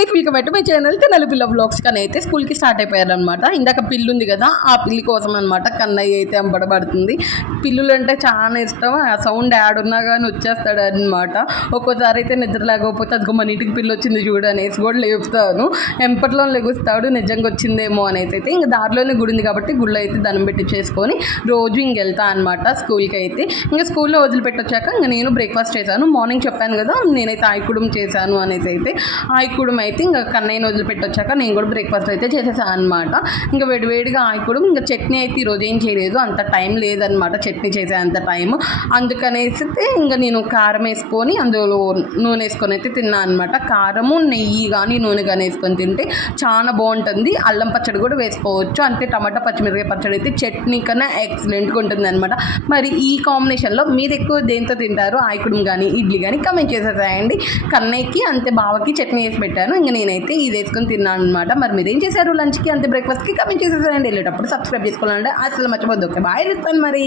Welcome back to my channel Tenali పిల్ల vlogs. కానీ అయితే స్కూల్కి స్టార్ట్ అయిపోయారనమాట. ఇందాక పిల్లు ఉంది కదా, ఆ పిల్లి కోసం అనమాట కన్నయ్య అయితే అంబడబడుతుంది. పిల్లులు అంటే చాలా ఇష్టం. ఆ సౌండ్ యాడ్ ఉన్నా కానీ వచ్చేస్తాడు అనమాట. ఒక్కోసారి అయితే నిద్ర లేకపోతే అదిగో మన ఇంటికి పిల్లి వచ్చింది చూడు అనేసి కూడా లేపుతాను. ఎంపట్లో లెగుస్తాడు నిజంగా వచ్చిందేమో అనేసి. అయితే ఇంకా దారిలోనే గుడి ఉంది కాబట్టి గుడిలో అయితే దండం పెట్టి చేసుకొని రోజు ఇంక వెళ్తా అనమాట స్కూల్కి అయితే. ఇంకా స్కూల్లో వదిలిపెట్టొచ్చాక ఇంకా నేను బ్రేక్ఫాస్ట్ చేశాను. మార్నింగ్ చెప్పాను కదా నేనైతే ఆయకుడం చేశాను అనేసి. అయితే ఆయకుడం అయితే ఇంకా కన్నయ్యని వదిలిపెట్టొచ్చాక నేను కూడా బ్రేక్ఫాస్ట్ అయితే చేసేసాను అనమాట. ఇంకా వేడివేడిగా ఆయకుడం. ఇంకా చట్నీ అయితే ఈరోజు ఏం చేయలేదు, అంత టైం లేదనమాట చట్నీ చేసే అంత టైం. అందుకనేసి ఇంకా నేను కారం వేసుకొని అందులో నూనె వేసుకొని అయితే తిన్నాను అనమాట. కారము నెయ్యి కానీ నూనె కానీ వేసుకొని తింటే చాలా బాగుంటుంది. అల్లం పచ్చడి కూడా వేసుకోవచ్చు. అంతే టమాటా పచ్చిమిరపకాయ పచ్చడి అయితే చట్నీ కన్నా ఎక్సలెంట్గా ఉంటుంది అనమాట. మరి ఈ కాంబినేషన్లో మీరు ఎక్కువ దేంతో తింటారు, ఆయకుడం కానీ ఇడ్లీ కానీ కమెంట్ చేసేసాయండి. కన్నయ్యకి అంతే బావకి చట్నీ వేసి పెట్టాను. ఇంకా నేనైతే ఇది వేసుకొని తిన్నాను అనమాట. మరి మీరేం చేశారు లంచ్కి అంతే బ్రేక్ఫాస్ట్కి కమెంట్ చేసేసారండి. వెళ్ళేటప్పుడు సబ్స్క్రైబ్ చేసుకోవాలంటే అసలు మర్చిపోద్దు. ఓకే బాయ్, ఇస్తాను మరి.